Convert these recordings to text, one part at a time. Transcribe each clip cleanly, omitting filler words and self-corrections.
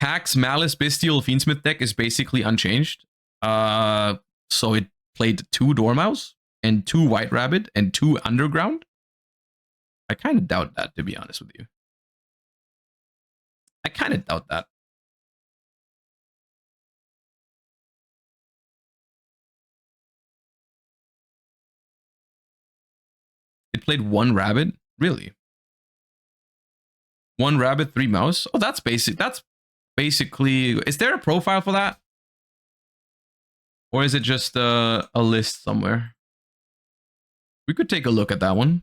Pack's Malice Bestial Fiendsmith deck is basically unchanged. So it played 2 Dormouse and 2 White Rabbit and 2 Underground. I kind of doubt that, to be honest with you. I kind of doubt that. It played 1 Rabbit? Really? 1 Rabbit, 3 Mouse? Oh, that's basic. That's basically... Is there a profile for that? Or is it just a list somewhere? We could take a look at that one.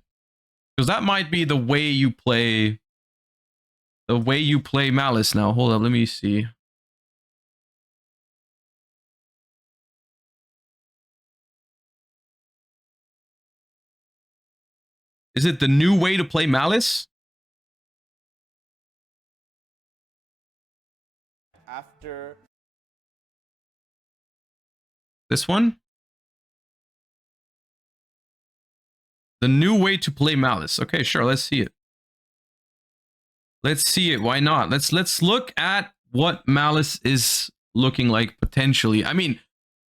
Because that might be the way you play... The way you play Malice now. Hold up, let me see. Is it the new way to play Malice? After this one? The new way to play Malice. Okay, sure, let's see it. Let's see it. Why not? Let's look at what Malice is looking like potentially. I mean,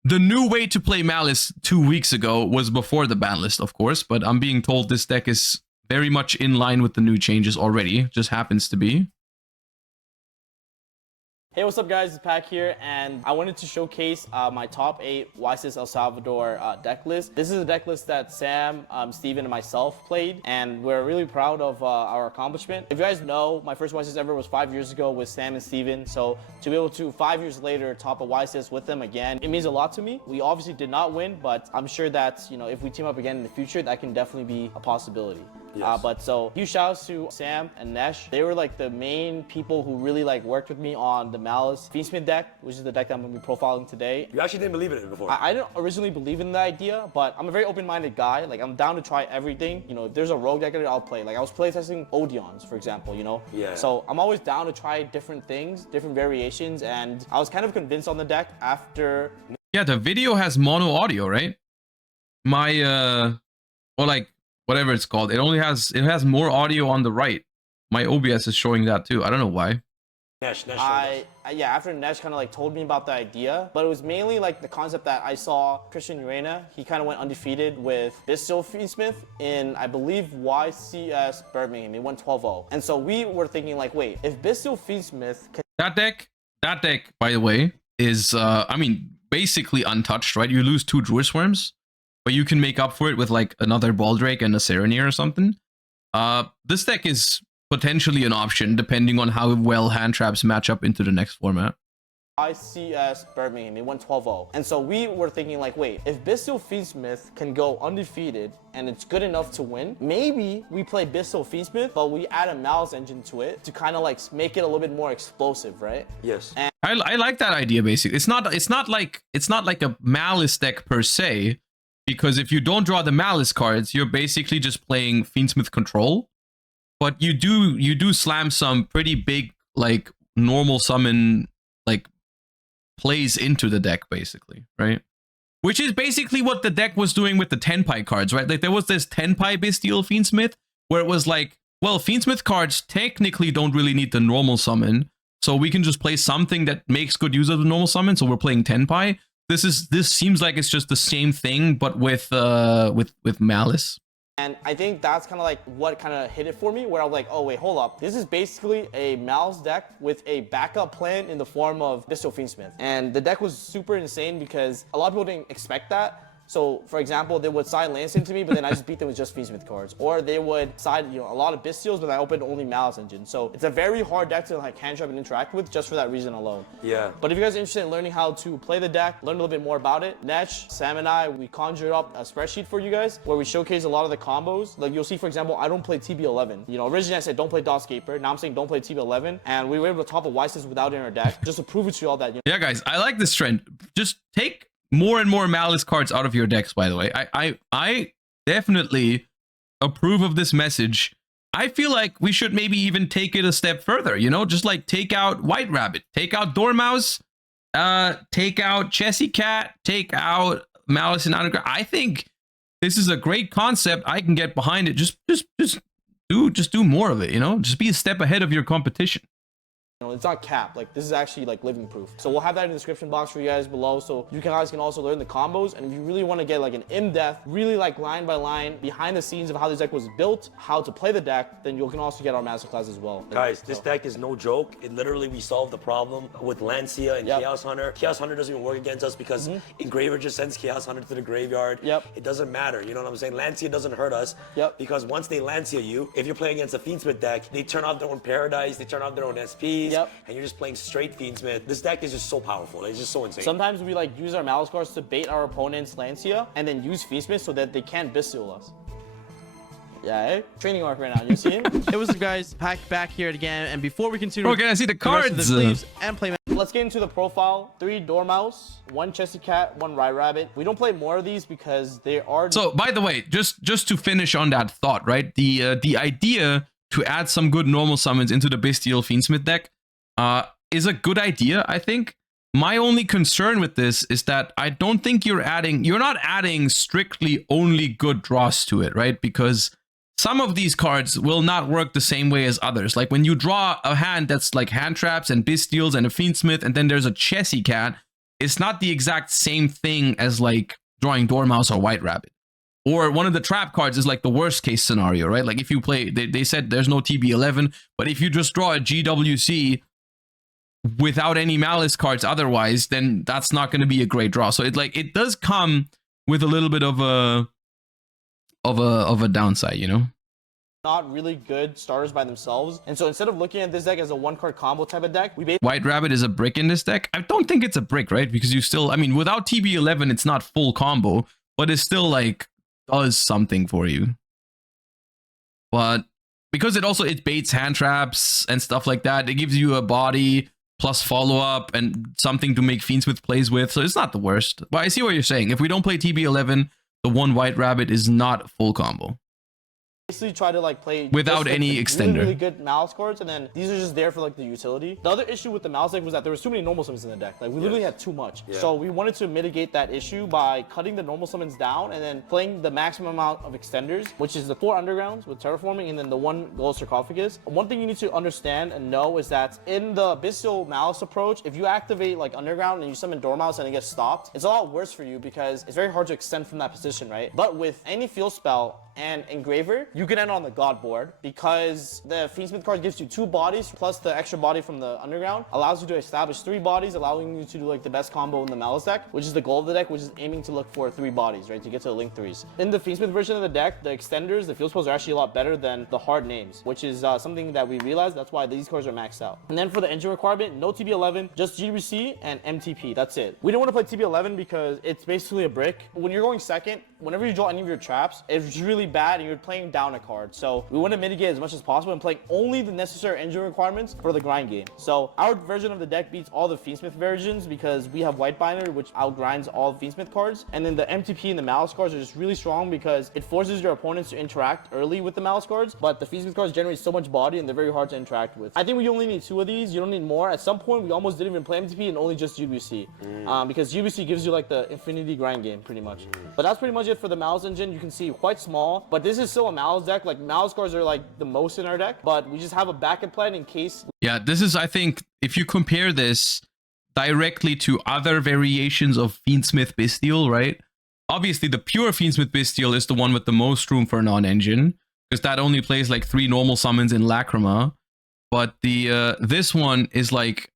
the new way to play Malice 2 weeks ago was before the ban list, of course, but I'm being told this deck is very much in line with the new changes already. Just happens to be. Hey, what's up guys, it's Pack here, and I wanted to showcase my top 8 Wisest El Salvador deck list. This is a deck list that Sam, Steven, and myself played, and we're really proud of our accomplishment. If you guys know, my first Wisest ever was 5 years ago with Sam and Steven, so to be able to 5 years later top a Wisest with them again, it means a lot to me. We obviously did not win, but I'm sure that, you know, if we team up again in the future, that can definitely be a possibility. Yes. But so huge shout outs to Sam and Nesh. They were like the main people who really like worked with me on the Malice Fiendsmith deck, which is the deck that I'm going to be profiling today. You actually didn't believe in it before. I didn't originally believe in the idea, but I'm a very open-minded guy. Like, I'm down to try everything. You know, if there's a rogue deck, I'll play. Like, I was playtesting Odeons, for example, you know? Yeah. So I'm always down to try different things, different variations, and I was kind of convinced on the deck after... Yeah, the video has mono audio, right? My, or like, whatever it's called. It has more audio on the right. My OBS is showing that too. I don't know why. Nesh yeah, after Nesh kind of like told me about the idea, but it was mainly like the concept that I saw Christian Urena. He kind of went undefeated with Bestial Fiendsmith in, I believe, YCS Birmingham. He won 12-0. And so we were thinking like, wait, if Bestial Fiendsmith can... That deck, by the way, is, I mean, basically untouched, right? You lose 2 Druid Swarms, but you can make up for it with like another Baldrake and a Serenir or something. This deck is potentially an option depending on how well hand traps match up into the next format. ICS Birmingham, he won 12-0. And so we were thinking like, wait, if Bestial Fiendsmith can go undefeated and it's good enough to win, maybe we play Bestial Fiendsmith, but we add a Malice engine to it to kind of like make it a little bit more explosive, right? Yes. And I like that idea basically. It's not like a Malice deck per se, because if you don't draw the Malice cards, you're basically just playing Fiendsmith control. But you do slam some pretty big like normal summon like plays into the deck basically, right? Which is basically what the deck was doing with the Tenpai cards, right? Like there was this Tenpai Bestial Fiendsmith where it was like, well, Fiendsmith cards technically don't really need the normal summon, so we can just play something that makes good use of the normal summon, so we're playing Tenpai. This seems like it's just the same thing, but with Malice. And I think that's kind of like what kind of hit it for me, where I was like, oh wait, hold up. This is basically a Malice deck with a backup plan in the form of Bestial Fiendsmith. And the deck was super insane because a lot of people didn't expect that. So, for example, they would side Lance into me, but then I just beat them with just Fiendsmith cards. Or they would side, you know, a lot of Bestials, but I opened only Malice engine. So it's a very hard deck to like hand trap and interact with just for that reason alone. Yeah. But if you guys are interested in learning how to play the deck, learn a little bit more about it, Nesh, Sam, and I, we conjured up a spreadsheet for you guys where we showcase a lot of the combos. Like you'll see, for example, I don't play TB11. You know, originally I said don't play Dotscaper. Now I'm saying don't play TB11. And we were able to top a Wisest without it in our deck, just to prove it to you all that. You know, yeah, guys, I like this trend. Just take more and more Malice cards out of your decks, by the way. I definitely approve of this message. I feel like we should maybe even take it a step further, you know, just like take out White Rabbit, take out Dormouse, take out Chessy Cat, take out Malice and Underground. I think this is a great concept. I can get behind it. Just do more of it, you know, just be a step ahead of your competition. It's not capped. Like, this is actually like living proof. So we'll have that in the description box for you guys below, so you guys can also learn the combos. And if you really want to get like an in-depth, really like line by line behind the scenes of how this deck was built, how to play the deck, then you can also get our masterclass as well. Guys, this deck is no joke. It literally, we solved the problem with Lancia and Chaos Hunter. Chaos Hunter doesn't even work against us because Engraver just sends Chaos Hunter to the graveyard. It doesn't matter, you know what I'm saying? Lancia doesn't hurt us because once they Lancia you, if you're playing against a Fiendsmith deck, they turn off their own Paradise, they turn off their own SPs, and you're just playing straight Fiendsmith. This deck is just so powerful. It's just so insane. Sometimes we like use our Malice cards to bait our opponent's Lancia and then use Fiendsmith so that they can't Bestial us. Yeah, eh? Training arc right now. You see him? It was guys back here again, and before we continue, Bro, can I see the cards? The sleeves and play. Let's get into the profile. 3 Dormouse, 1 Chessy Cat, 1 Rye Rabbit. We don't play more of these because they are. So, by the way, just to finish on that thought, right? The idea to add some good normal summons into the Bestial Fiendsmith deck is a good idea, I think. My only concern with this is that I don't think you're not adding strictly only good draws to it, right? Because some of these cards will not work the same way as others. Like when you draw a hand that's like hand traps and Bestials and a Fiendsmith, and then there's a Chessy Cat, it's not the exact same thing as like drawing Dormouse or White Rabbit. Or one of the trap cards is like the worst case scenario, right? Like if you play, they said there's no TB11, but if you just draw a GWC without any Malice cards otherwise, then that's not going to be a great draw. So it does come with a little bit of a downside, you know? Not really good starters by themselves. And so instead of looking at this deck as a 1-card combo type of deck, White Rabbit is a brick in this deck. I don't think it's a brick, right? Because you still, I mean, without TB11, it's not full combo, but it still like does something for you. But because it baits hand traps and stuff like that, it gives you a body plus follow-up and something to make Fiendsmith plays with. So it's not the worst. But I see what you're saying. If we don't play TB11, the 1 White Rabbit is not full combo. Basically try to like play without just, any like, extender. Really good Malice cards, and then these are just there for like the utility. The other issue with the Malice deck was that there was too many normal summons in the deck. Like we literally had too much. So we wanted to mitigate that issue by cutting the normal summons down and then playing the maximum amount of extenders, which is the 4 undergrounds with terraforming and then the 1 gold sarcophagus. One thing you need to understand and know is that in the Bestial Malice approach, if you activate like underground and you summon Dormouse and it gets stopped, it's a lot worse for you because it's very hard to extend from that position, right? But with any field spell and Engraver, you can end on the God board because the Fiendsmith card gives you 2 bodies plus the extra body from the underground, allows you to establish 3 bodies, allowing you to do like the best combo in the Malice deck, which is the goal of the deck, which is aiming to look for 3 bodies, right, to get to the link 3s. In the Fiendsmith version of the deck, the extenders, the field spells are actually a lot better than the hard names, which is something that we realized. That's why these cards are maxed out. And then for the engine requirement, no TB11, just GWC and MTP. That's it. We don't want to play TB11 because it's basically a brick. When you're going second, whenever you draw any of your traps, it's really bad and you're playing down a card. So we want to mitigate as much as possible and playing only the necessary engine requirements for the grind game. So our version of the deck beats all the Fiendsmith versions because we have White Binder, which outgrinds all the Fiendsmith cards. And then the MTP and the Malice cards are just really strong because it forces your opponents to interact early with the Malice cards, but the Fiendsmith cards generate so much body and they're very hard to interact with. I think we only need 2 of these. You don't need more. At some point, we almost didn't even play MTP and only just GWC because GWC gives you like the infinity grind game pretty much. But that's pretty much it for the Malice engine. You can see quite small, but this is still a Malice deck. Like Malice cards are like the most in our deck, but we just have a backup plan in case. Yeah, this is, I think, if you compare this directly to other variations of Fiendsmith Bestial, right? Obviously, the pure Fiendsmith Bestial is the one with the most room for non-engine, because that only plays like 3 normal summons in Lacrima. But the this one is like,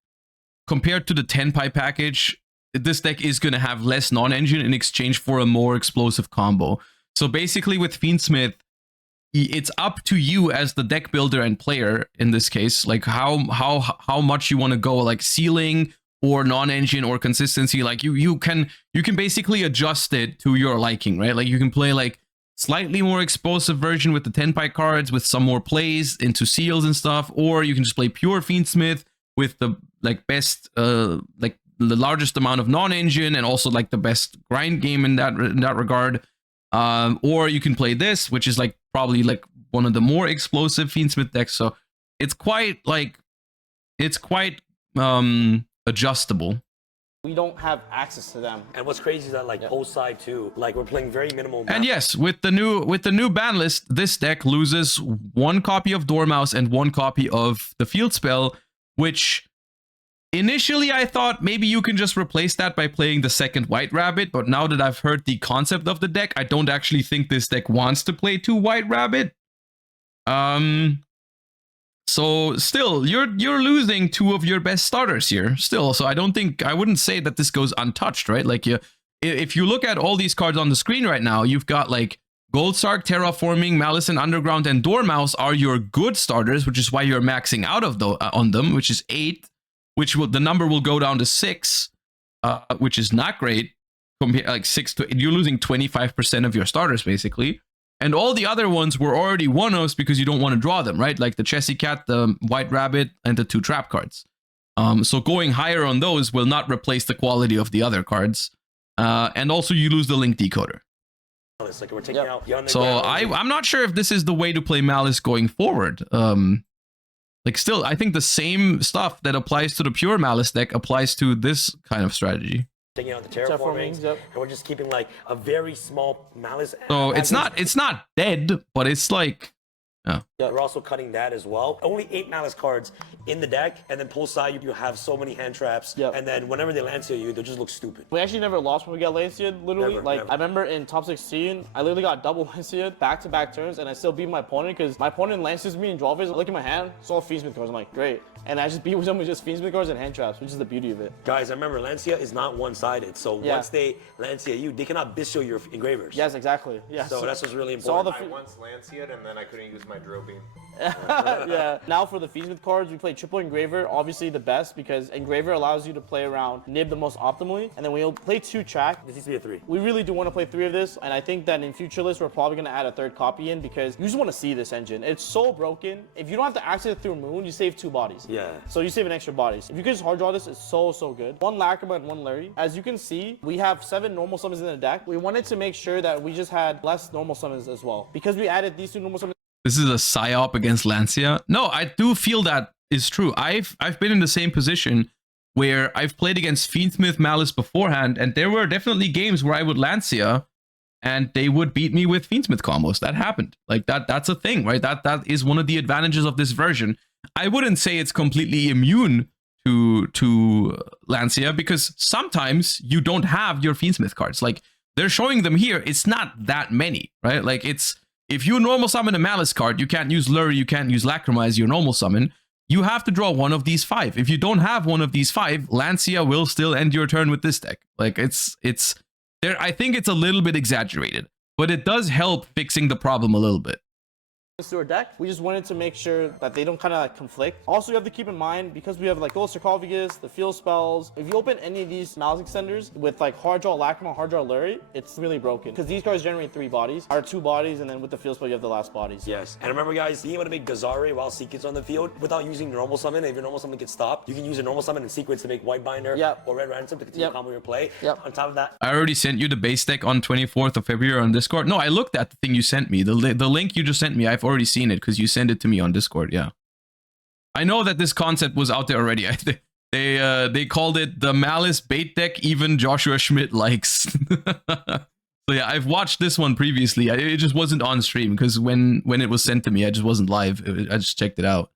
compared to the 10-pipe package, this deck is going to have less non-engine in exchange for a more explosive combo. So basically with Fiendsmith, it's up to you as the deck builder and player in this case, like how much you want to go, like ceiling or non-engine or consistency. Like you can basically adjust it to your liking, right? Like you can play like slightly more explosive version with the 10-pipe cards with some more plays into seals and stuff, or you can just play pure Fiendsmith with the like best like the largest amount of non-engine and also like the best grind game in that regard. Or you can play this, which is like probably like one of the more explosive Fiendsmith decks. So it's quite adjustable. We don't have access to them. And what's crazy is that like post side too, like we're playing very minimal. And yes, with the new ban list, this deck loses 1 copy of Dormouse and 1 copy of the field spell, which initially I thought maybe you can just replace that by playing the second White Rabbit, but now that I've heard the concept of the deck, I don't actually think this deck wants to play 2 White Rabbit. So still, you're losing 2 of your best starters here still. So I wouldn't say that this goes untouched, right? Like if you look at all these cards on the screen right now, you've got like Goldsark, Terraforming, Malice and Underground, and Dormouse are your good starters, which is why you're maxing out of on them, which is 8, the number will go down to 6, which is not great. Like 6 to you're losing 25% of your starters basically. And all the other ones were already 1-0s because you don't want to draw them, right? Like the Chessy Cat, the White Rabbit, and the 2 trap cards. So going higher on those will not replace the quality of the other cards. And also you lose the Link Decoder. Like we're taking out so I'm not sure if this is the way to play Malice going forward. Like still, I think the same stuff that applies to the pure Malice deck applies to this kind of strategy. Taking out the terraformings, and we're just keeping like a very small Malice. So it's not dead, but it's like, yeah. We're also cutting that as well. Only 8 Malice cards in the deck, and then pull side you have so many hand traps. And then whenever they Lancia you, they just look stupid. We actually never lost when we got Lancia. Literally, never. I remember in top 16, I literally got double Lancia back-to-back turns, and I still beat my opponent because my opponent Lancias me in draw phase. I look at my hand, saw Fiendsmith cards. I'm like, great. And I just beat them with just Fiendsmith cards and hand traps, which is the beauty of it. Guys, I remember Lancia is not one-sided, so once they Lancia you, they cannot Bistio your engravers. Yes, exactly. Yeah. So that's what's really important. I once Lancia'd and then I couldn't use my drill beam. Yeah. Now for the Fiendsmith cards, we play triple Engraver, obviously the best because Engraver allows you to play around Nib the most optimally, and then we'll play 2 track. This needs to be a 3. We really do want to play 3 of this, and I think that in future lists we're probably going to add a 3rd copy in because you just want to see this engine. It's so broken. If you don't have to access it through Moon, you save 2 bodies. Yeah. So you save an extra bodies. If you can just hard draw this, it's so good. 1 Lacrima and 1 Larry. As you can see, we have 7 normal summons in the deck. We wanted to make sure that we just had less normal summons as well because we added these 2 normal summons. This is a psyop against Lancia. No, I do feel that is true. I've been in the same position where I've played against Fiendsmith Malice beforehand, and there were definitely games where I would Lancia and they would beat me with Fiendsmith combos. That happened. Like that's a thing, right? That is one of the advantages of this version. I wouldn't say it's completely immune to Lancia because sometimes you don't have your Fiendsmith cards. Like they're showing them here. It's not that many, right? Like if you normal summon a Malice card, you can't use Lure, you can't use Lacrima as your normal summon. You have to draw one of these 5. If you don't have one of these 5, Lancia will still end your turn with this deck. Like it's there. I think it's a little bit exaggerated, but it does help fixing the problem a little bit. To our deck, we just wanted to make sure that they don't kind of like conflict. Also, you have to keep in mind because we have like Gold Sarcophagus, the field spells. If you open any of these Malice extenders with like hard draw Lacrima, hard draw Larry, it's really broken because these cards generate 3 bodies, or 2 bodies, and then with the field spell you have the last bodies. Yes, and remember guys, being able to make Gazare while Sequence on the field without using normal summon. If your normal summon gets stopped, you can use a normal summon and Sequence to make White Binder or Red Ransom to continue combo your play. On top of that, I already sent you the base deck on 24th of February on Discord. No, I looked at the thing you sent me. The link you just sent me, I've already seen it because you sent it to me on Discord. Yeah, I know that this concept was out there already. They called it the Malice bait deck even Joshua Schmidt likes. So yeah, I've watched this one previously. It just wasn't on stream because when it was sent to me, I just wasn't live. I just checked it out.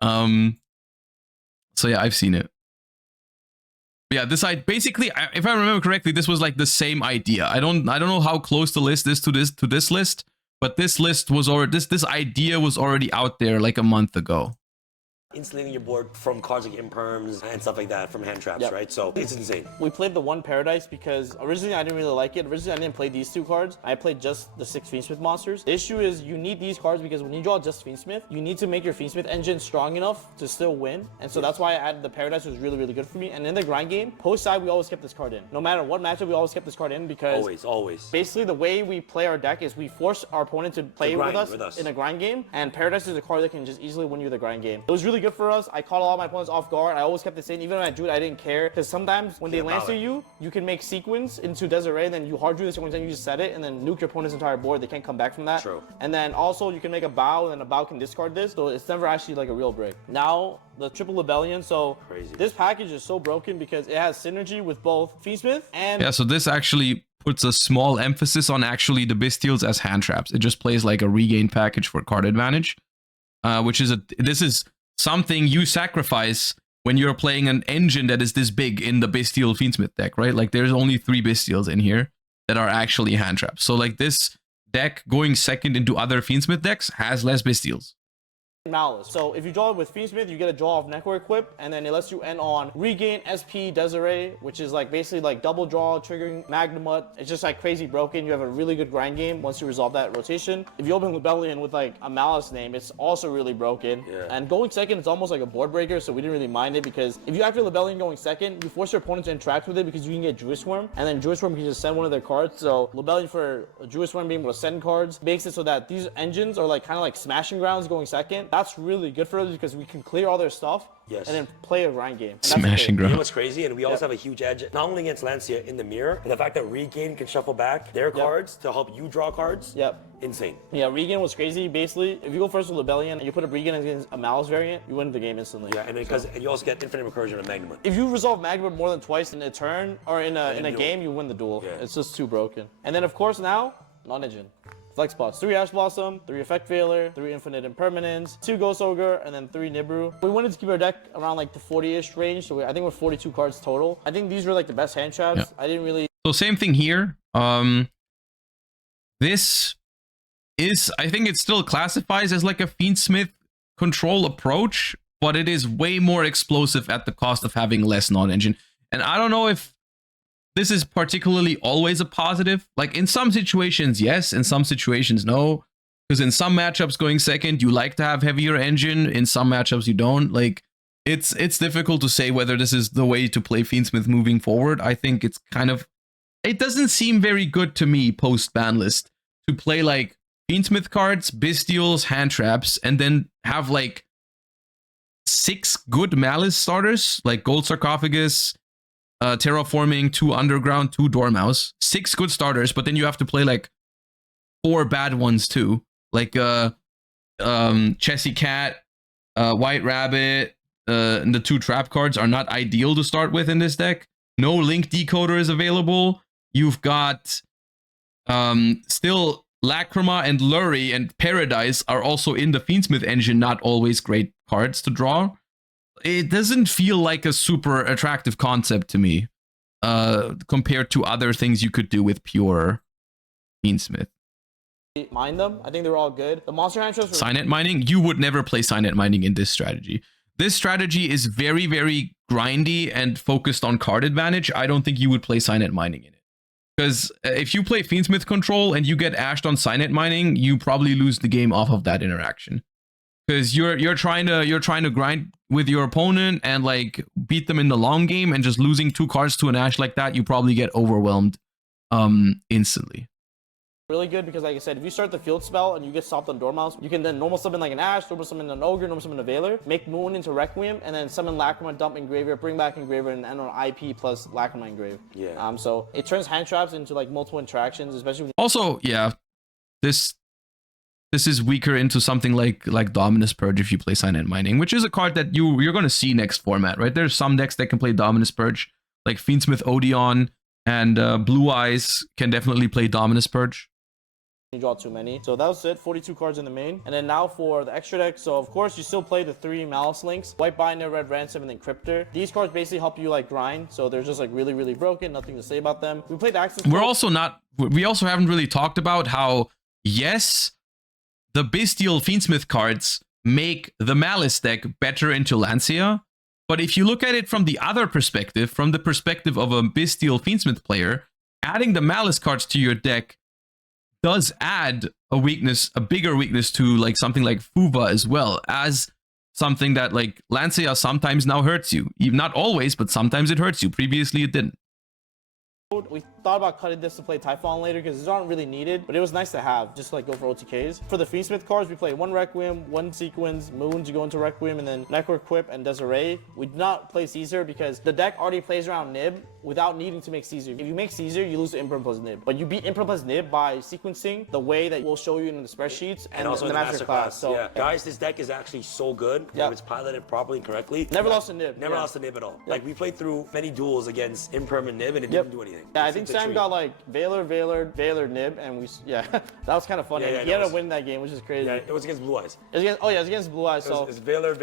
So yeah, I've seen it. But yeah, this basically, if I remember correctly, this was like the same idea. I don't know how close the list is to this list. But this list was already this idea was already out there like a month ago. Insulating your board from cards like imperms and stuff like that from hand traps, right? So it's insane. We played the 1 Paradise because originally I didn't really like it. Originally I didn't play these 2 cards. I played just the 6 Fiendsmith monsters. The issue is you need these cards because when you draw just Fiendsmith, you need to make your Fiendsmith engine strong enough to still win. And so that's why I added the Paradise. It was really good for me. And in the grind game, post side, we always kept this card in. No matter what matchup, we always kept this card in because always. Basically the way we play our deck is we force our opponent to play with us in a grind game. And Paradise is a card that can just easily win you the grind game. It was really good for us. I caught a lot of my opponents off guard. I always kept this in. Even when I drew it, I didn't care. Because sometimes when they Lancia you, you can make Sequence into Desiree, and then you hard drew the Sequence, and you just set it, and then nuke your opponent's entire board. They can't come back from that. True. And then also you can make a bow, and then a bow can discard this. So it's never actually like a real break. Now, the Triple Rebellion. So this package is so broken because it has synergy with both Fiendsmith and... Yeah, so this actually puts a small emphasis on actually the Bestials as hand traps. It just plays like a regain package for card advantage, which is this is something you sacrifice when you're playing an engine that is this big in the Bestial Fiendsmith deck, right? Like there's only 3 Bestials in here that are actually hand traps. So like this deck going second into other Fiendsmith decks has less Bestials. Malice. So if you draw it with Fiendsmith, you get a draw of Necro Equip, and then it lets you end on Regain, SP, Desiree, which is like basically like double draw, triggering Magnamut. It's just like crazy broken. You have a really good grind game once you resolve that rotation. If you open Rebellion with like a Malice name, it's also really broken. Yeah. And going second, it's almost like a board breaker, so we didn't really mind it because if you activate Rebellion going second, you force your opponent to interact with it because you can get Jewish Worm, and then Jewish Worm can just send one of their cards. So Rebellion for Jewish Worm being able to send cards makes it so that these engines are like kind of like smashing grounds going second. That's really good for us because we can clear all their stuff. Yes. And then play a grind game. And that's Smashing okay. You know ground. what's crazy? And we also have a huge edge, not only against Lancia in the mirror, and the fact that Regain can shuffle back their cards to help you draw cards. Yep. Insane. Yeah, Regain was crazy. Basically, if you go first with Rebellion and you put a Regain against a Malice variant, you win the game instantly. Yeah, and because you also get infinite recursion of Magnamut. If you resolve Magma more than twice in a turn or in a game, you win the duel. Yeah. It's just too broken. And then of course now, non-engine. Flex spots, 3 Ash Blossom, 3 Effect Veiler, 3 Infinite Impermanence, 2 Ghost Ogre, and then 3 Nibru. We wanted to keep our deck around like the 40-ish range, so I think we're 42 cards total. I think these were like the best hand traps. Yeah. I didn't really... So same thing here. This is, I think it still classifies as like a Fiendsmith control approach, but it is way more explosive at the cost of having less non-engine. And I don't know if this is particularly always a positive. Like in some situations, yes. In some situations, no. Because in some matchups going second, you like to have heavier engine. In some matchups, you don't. Like it's difficult to say whether this is the way to play Fiendsmith moving forward. I think it's kind of, it doesn't seem very good to me post ban list to play like Fiendsmith cards, Bestials, hand traps, and then have like 6 good Malice starters, like Gold Sarcophagus, Terraforming, 2 Underground, 2 Dormouse. 6 good starters, but then you have to play like 4 bad ones too. Like Chessy Cat, White Rabbit, and the 2 trap cards are not ideal to start with in this deck. No Link Decoder is available. You've got still Lacrima and Lurie and Paradise are also in the Fiendsmith engine, not always great cards to draw. It doesn't feel like a super attractive concept to me compared to other things you could do with pure Fiendsmith. Mine them. I think they were all good. The monster hand traps were... Signet mining? You would never play Signet mining in this strategy. This strategy is very, very grindy and focused on card advantage. I don't think you would play Signet mining in it. Because if you play Fiendsmith control and you get ashed on Signet mining, you probably lose the game off of that interaction. Because you're trying to grind with your opponent and like beat them in the long game, and just losing 2 cards to an ash like that, you probably get overwhelmed instantly. Really good because, like I said, if you start the field spell and you get stopped on Dormouse, you can then normal summon like an Ash, normal summon an Ogre, normal summon a Veiler, make Moon into Requiem, and then summon Lacrima, dump Engraver, bring back Engraver, and end on IP plus Lacrima Engrave. Yeah. So it turns hand traps into like multiple interactions, especially when... Also, yeah, this is weaker into something like Dominus Purge if you play Signet Mining, which is a card that you're going to see next format, right? There's some decks that can play Dominus Purge, like Fiendsmith Odeon and Blue Eyes can definitely play Dominus Purge. you draw too many. So that was it, 42 cards in the main. And then now for the extra deck. So of course you still play the 3 Malice links, White Binder, Red Ransom, and then Cryptor. These cards basically help you like grind, so they're just like really, really broken, nothing to say about them. We played Access. We also haven't really talked about how, yes, the Bestial Fiendsmith cards make the Malice deck better into Lancia. But if you look at it from the other perspective, from the perspective of a Bestial Fiendsmith player, adding the Malice cards to your deck does add a weakness, a bigger weakness to like something like Fuva as well, as something that like Lancia sometimes now hurts you. Not always, but sometimes it hurts you. Previously it didn't. We thought about cutting this to play Typhon later because these aren't really needed, but it was nice to have just to like go for OTKs. For the Fiendsmith cards, we play 1 Requiem, 1 Sequence, Moon to go into Requiem, and then Necro Equip and Desiree. We did not play Caesar because the deck already plays around Nib without needing to make Caesar. If you make Caesar, you lose to Imperm plus Nib. But you beat Imperm plus Nib by sequencing the way that we'll show you in the spreadsheets and also in the master class. So yeah. Guys, this deck is actually so good when it's piloted properly and correctly. Never lost a Nib. Never lost a Nib at all. Like we played through many duels against Imperm and Nib and it didn't do anything. Yeah, I think Sam tree. got like Valor, Nib, and yeah, that was kind of funny. Yeah, He had to win that game, which is crazy. Yeah, it was against Blue Eyes. It was against Blue Eyes. So It's Valor,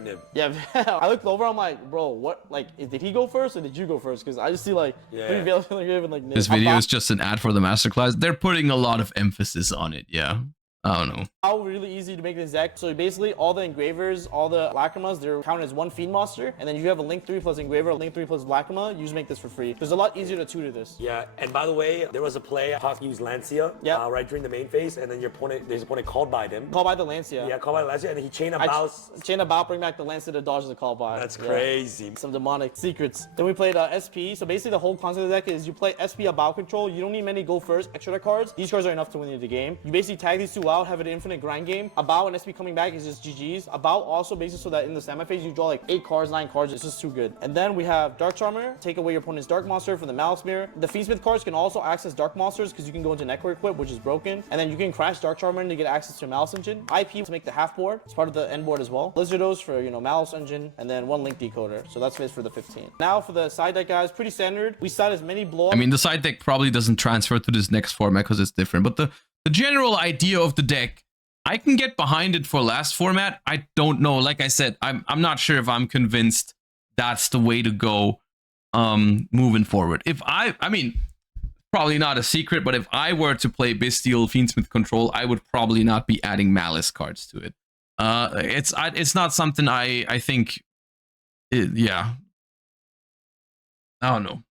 Nib. yeah, I looked over. I'm like, bro, what? Like, did he go first or did you go first? Because I just see like three Valor and like Nib. This video is just an ad for the masterclass. They're putting a lot of emphasis on it. Yeah. I don't know. How really easy to make this deck. So basically, all the engravers, all the lacrimas, they're counted as one Fiend monster. And then you have a Link 3 plus engraver, Link 3 plus lacrima. You just make this for free. There's a lot easier to tutor this. Yeah, and by the way, there was a play, Hawk used Lancia right during the main phase, and then his opponent called by him. Call by the Lancia. Yeah, called by the Lancia, and then he chain a bounce. Chain a bow, bring back the Lancia to dodge the call by. That's crazy. Some demonic secrets. Then we played SP. So basically, the whole concept of the deck is you play SP a bow control. You don't need many go first extra deck cards. These cards are enough to win you the game. You basically tag these two out, have an infinite grind game. A bow and SP coming back is just GG's. A bow also basically so that in the semi phase you draw like 8 cards, 9 cards. It's just too good. And then we have Dark Charmer. Take away your opponent's Dark Monster from the Malice Mirror. The Fiendsmith cards can also access Dark Monsters because you can go into Network Equip, which is broken. And then you can crash Dark Charmer in to get access to Malice Engine. IP to make the half board. It's part of the end board as well. Lizardos for, you know, Malice Engine. And then 1 Link Decoder. So that's it for the 15. Now for the side deck, guys. Pretty standard. We side as many blow. I mean, the side deck probably doesn't transfer to this next format because it's different. But the general idea of the deck, I can get behind it for last format. I don't know. Like I said, I'm not sure if I'm convinced that's the way to go moving forward. If I mean, probably not a secret, but if I were to play Bestial Fiendsmith Control, I would probably not be adding Malice cards to it. It's not something I think. Yeah. I don't know.